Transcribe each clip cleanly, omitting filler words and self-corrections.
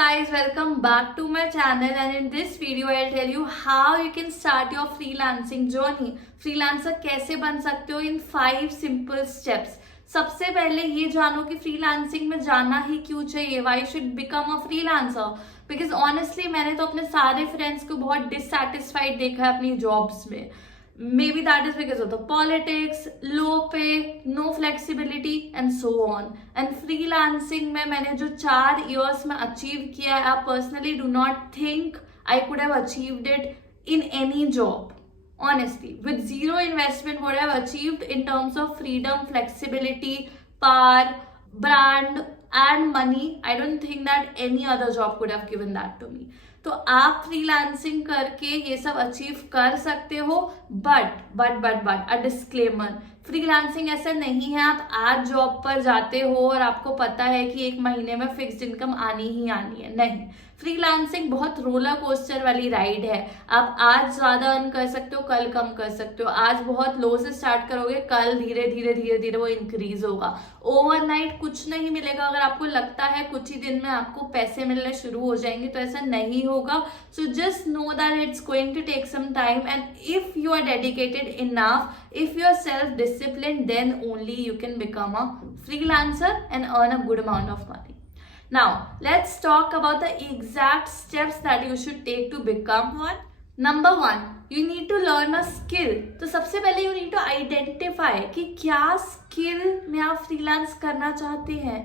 guys, welcome back to my channel, and in this video I'll tell you how you can start your freelancing journey. Freelancer कैसे बन सकते हो in 5 simple steps. सबसे पहले ये जानो कि फ्रीलांसिंग में जाना ही क्यों चाहिए. Why should become a freelancer? Because honestly मैंने तो अपने सारे फ्रेंड्स को बहुत डिससेटिस्फाइड देखा है अपनी जॉब्स में. Maybe that is because of the politics, low pay, no flexibility and so on. And freelancing में मैंने जो 4 years में achieve किया है, I personally do not think I could have achieved it in any job. Honestly, with zero investment, what I have achieved in terms of freedom, flexibility, power, brand and money, I don't think that any other job could have given that to me. तो आप freelancing करके ये सब achieve कर सकते हो, but a disclaimer, freelancing ऐसा नहीं है आप आज जॉब पर जाते हो और आपको पता है कि 1 महीने में फिक्स्ड इनकम आनी ही आनी है. नहीं, फ्रीलांसिंग बहुत रोलर कोस्टर वाली राइड है. आप आज ज्यादा अर्न कर सकते हो, कल कम कर सकते हो. आज बहुत लो से स्टार्ट करोगे, कल धीरे धीरे वो इंक्रीज होगा. ओवरनाइट कुछ नहीं मिलेगा. अगर आपको लगता है कुछ ही दिन में आपको पैसे मिलने शुरू हो जाएंगे, तो ऐसा नहीं होगा. So just know that it's going to take some time, and if you are dedicated enough, if you are self-disciplined, then only you can become a freelancer and earn a good amount of money. Now, let's talk about the exact steps that you should take to become one. Number 1, you need to learn a skill. तो सबसे पहले you need to identify कि क्या skill में आप freelance करना चाहते हैं.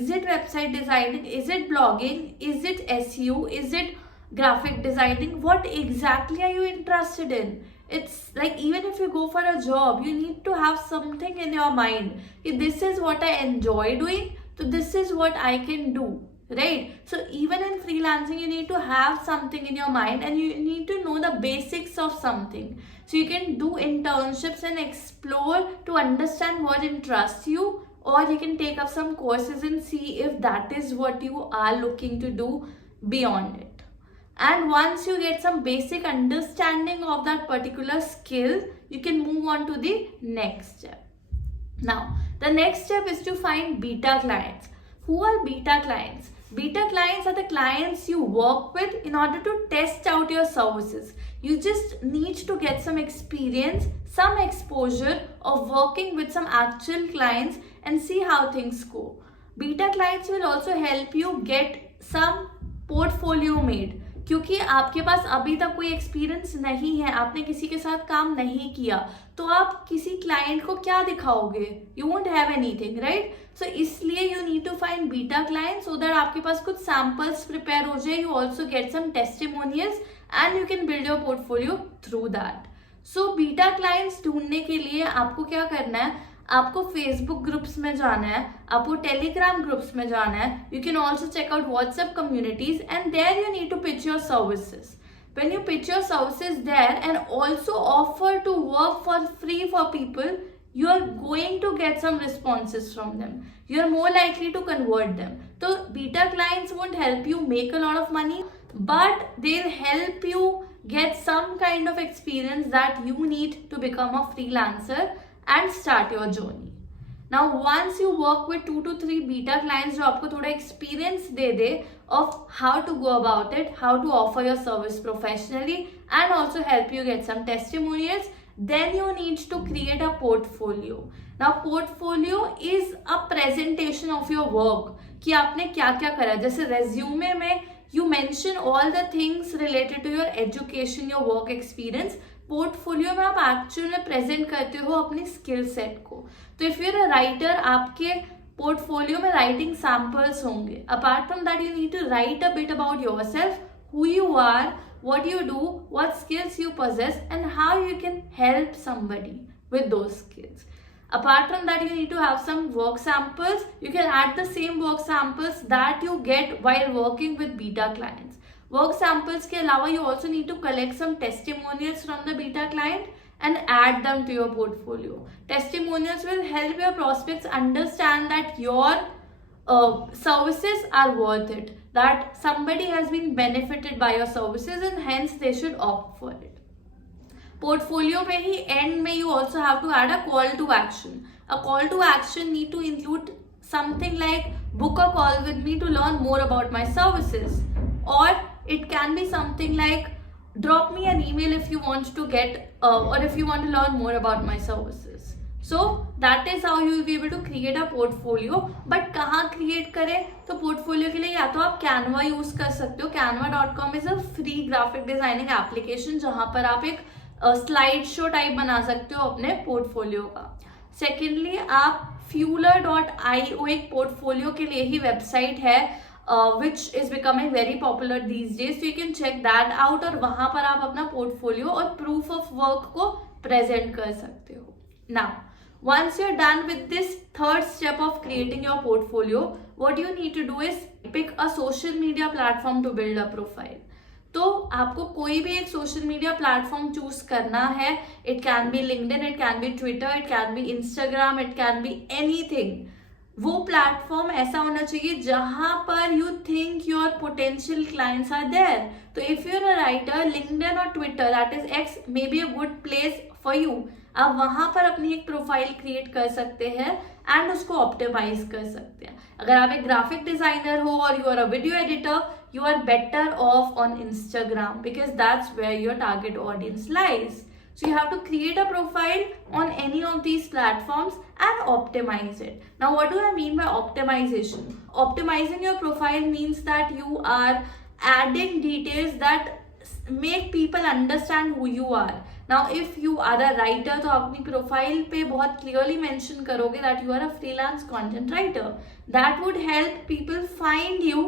Is it website designing? Is it blogging? Is it SEO? Is it graphic designing? What exactly are you interested in? It's like even if you go for a job, you need to have something in your mind. If this is what I enjoy doing, so this is what I can do, right? So even in freelancing, you need to have something in your mind, and you need to know the basics of something. So you can do internships and explore to understand what interests you, or you can take up some courses and see if that is what you are looking to do beyond it. And once you get some basic understanding of that particular skill, you can move on to the next step. Now, the next step is to find beta clients. Who are beta clients? Beta clients are the clients you work with in order to test out your services. You just need to get some experience, some exposure of working with some actual clients and see how things go. Beta clients will also help you get some portfolio made. क्योंकि आपके पास अभी तक कोई experience नहीं है, आपने किसी के साथ काम नहीं किया, तो आप किसी क्लाइंट को क्या दिखाओगे? You won't have anything, right? So इसलिए you need to find beta clients so that आपके पास कुछ सैंपल्स प्रिपेयर हो जाए. You also get some testimonials and you can build your portfolio through that. So beta clients ढूंढने के लिए आपको क्या करना है? आपको फेसबुक ग्रुप्स में जाना है, आपको टेलीग्राम ग्रुप्स में जाना है. You can also check out WhatsApp communities, and there you need to pitch your services. When you pitch your services there and also offer to work for free for people, you are going to get some responses from them. You are more likely to convert them. So beta clients won't help you make a lot of money, but they'll help you get some kind of experience that you need to become a freelancer and start your journey. Now once you work with 2 to 3 beta clients जो आपको थोड़ा experience they they of how to go about it, how to offer your service professionally and also help you get some testimonials, then you need to create a portfolio. Now portfolio is a presentation of your work कि आपने क्या क्या करा. जैसे resume में you mention all the things related to your education, your work experience. Portfolio में आप actually में प्रेजेंट करते हो अपनी स्किल सेट को. तो if you are a writer, आपके पोर्टफोलियो में राइटिंग सैम्पल्स होंगे. Apart from that you need to write a bit about yourself, who you are, what you do, what skills you possess, and how you can help somebody with those skills. Apart from that, you need to have some work samples. You can add the same work samples that you get while working with beta clients. Work samples के अलावा you also need to collect some testimonials from the beta client and add them to your portfolio. Testimonials will help your prospects understand that your services are worth it, that somebody has been benefited by your services and hence they should opt for it. Portfolio में ही end में you also have to add a call to action. A call to action need to include something like book a call with me to learn more about my services, or it can be something like drop me an email if you want to get or if you want to learn more about my services. So that is how you will be able to create a portfolio. But कहाँ create करें? तो portfolio के लिए या तो आप Canva use कर सकते हो. Canva.com is a free graphic designing application जहाँ पर आप एक स्लाइड शो टाइप बना सकते हो अपने पोर्टफोलियो का. सेकेंडली आप Fueler.io एक पोर्टफोलियो के लिए ही वेबसाइट है which is becoming very popular these days, so you can check that out. और वहां पर आप अपना पोर्टफोलियो और प्रूफ ऑफ वर्क को प्रेजेंट कर सकते हो. Now, once you're done with this third step of creating your portfolio, what you need to do is pick a social media platform to build a profile. तो आपको कोई भी एक social media platform choose करना है. It can be LinkedIn, it can be Twitter, it can be Instagram, it can be anything. वो platform ऐसा होना चाहिए जहां पर you think your potential clients are there. तो if you are a writer, LinkedIn और Twitter that is X may be a good place for you. आप वहां पर अपनी एक प्रोफाइल क्रिएट कर सकते हैं एंड उसको ऑप्टिमाइज कर सकते हैं. अगर आप एक ग्राफिक डिजाइनर हो और you are a video editor, you are better off on Instagram because that's where your target audience lies. So you have to create a profile on any of these platforms and optimize it. Now, what do I mean by optimization? Optimizing your profile means that you are adding details that make people understand who you are. Now, if you are a writer, तो अपनी profile पे बहुत clearly mention करोगे that you are a freelance content writer. That would help people find you,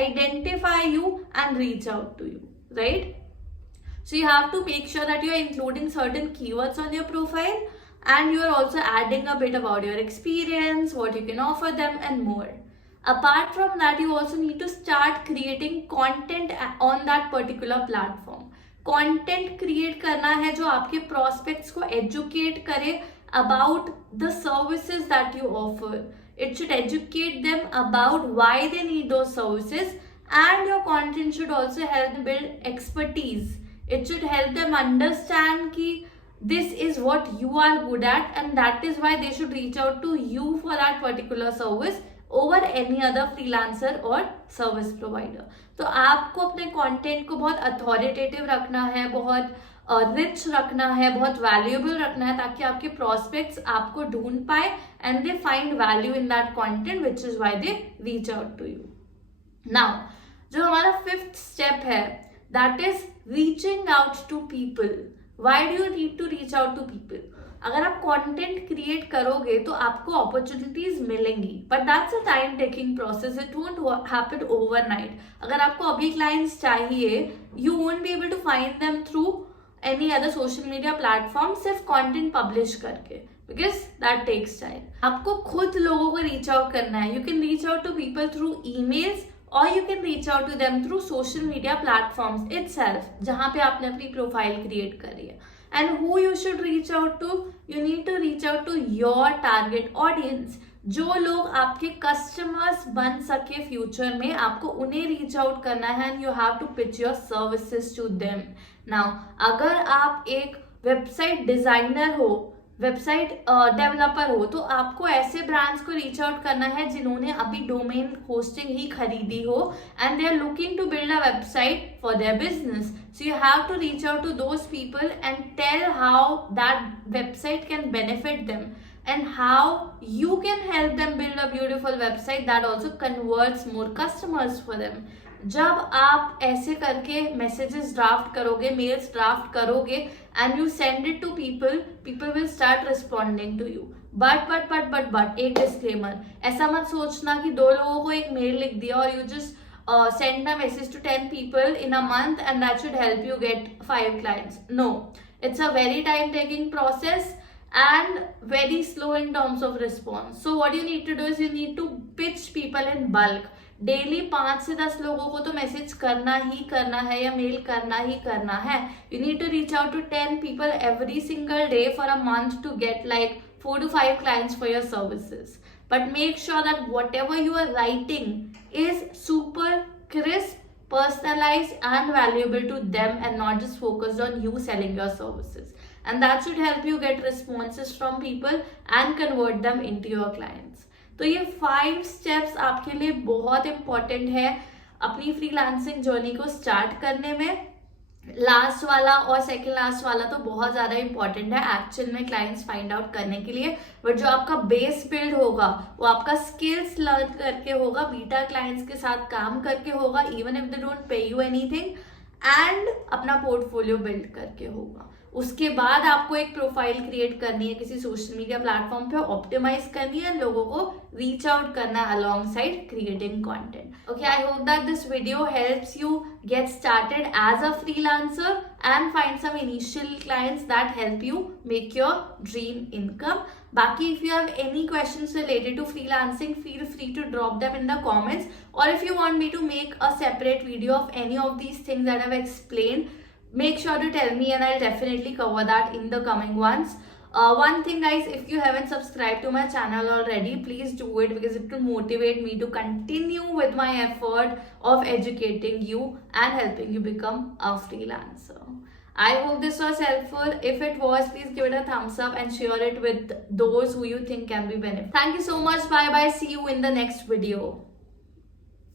identify you and reach out to you, right? So you have to make sure that you are including certain keywords on your profile and you are also adding a bit about your experience, what you can offer them and more. Apart from that, you also need to start creating content on that particular platform. Content create करना है जो आपके prospects को educate करे about the services that you offer. It should educate them about why they need those services, and your content should also help them build expertise. It should help them understand कि this is what you are good at and that is why they should reach out to you for that particular service over any other freelancer or service provider. तो आपको अपने content को बहुत authoritative रखना है, बहुत rich रखना है, बहुत वैल्यूएबल रखना है ताकि आपके प्रोस्पेक्ट्स आपको ढूंढ पाए and they find value in that content which is why they reach out to you. Now, जो हमारा फिफ्थ स्टेप है that is reaching out to people. Why do you need to reach out to people? अगर आप content create करोगे तो आपको opportunities मिलेंगी, but that's a time taking process. It won't happen overnight. अगर आपको अभी क्लाइंट्स चाहिए, you won't be able to find them through any other social media platform सिर्फ content publish करके, because that takes time. आपको खुद लोगों को reach out करना है. You can reach out to people through emails or you can reach out to them through social media platforms itself जहाँ पे आपने अपनी profile create करी है. And who you should reach out to? You need to reach out to your target audience. जो लोग आपके customers बन सके फ्यूचर में, आपको उन्हें रीच आउट करना है and you have to pitch your services to them. Now, अगर आप एक वेबसाइट डिजाइनर हो, वेबसाइट डेवलपर हो, तो आपको ऐसे ब्रांड्स को रीच आउट करना है जिन्होंने अभी डोमेन होस्टिंग ही खरीदी हो and they are looking to build a website for their business. So you have to reach out to those people and tell how that website can benefit them and how you can help them build a beautiful website that also converts more customers for them. जब आप ऐसे करके messages draft करोगे, mails draft करोगे and you send it to people, people will start responding to you. But एक disclaimer, ऐसा मत सोचना कि 2 लोगों को एक मेल लिख दिया और you just send a message to 10 people in a month and that should help you get 5 clients. No, it's a very time taking process and very slow in terms of response. So what you need to do is you need to pitch people in bulk. Daily 5 से 10 लोगों को तो message करना ही करना है या mail करना ही करना है. You need to reach out to 10 people every single day for a month to get like 4 to 5 clients for your services. But make sure that whatever you are writing is super crisp, personalized and valuable to them and not just focused on you selling your services. And that should help you get responses from people and convert them into your clients. तो ये 5 steps आपके लिए बहुत important है अपनी freelancing journey को start करने में। लास्ट वाला और सेकंड लास्ट वाला तो बहुत ज्यादा इंपॉर्टेंट है एक्चुअल में क्लाइंट्स फाइंड आउट करने के लिए, बट जो आपका बेस बिल्ड होगा वो आपका स्किल्स लर्न करके होगा, बीटा क्लाइंट्स के साथ काम करके होगा, even if they don't pay you anything, and अपना पोर्टफोलियो बिल्ड करके होगा। उसके बाद आपको एक प्रोफाइल क्रिएट करनी है किसी सोशल मीडिया प्लेटफॉर्म पे, ऑप्टिमाइज करनी है, लोगों को रीच आउट करना है along side creating content. Okay, I hope that this video helps you get started as a freelancer and find some initial clients that help you make your dream income. Baki, if you have any questions related to freelancing, feel free to drop them in the comments, or if you want me to make a separate video of any of these things that I've explained, make sure to tell me and I'll definitely cover that in the coming ones. One thing guys, if you haven't subscribed to my channel already, please do it because it will motivate me to continue with my effort of educating you and helping you become a freelancer. I hope this was helpful. If it was, please give it a thumbs up and share it with those who you think can be benefited. Thank you so much. Bye bye. See you in the next video.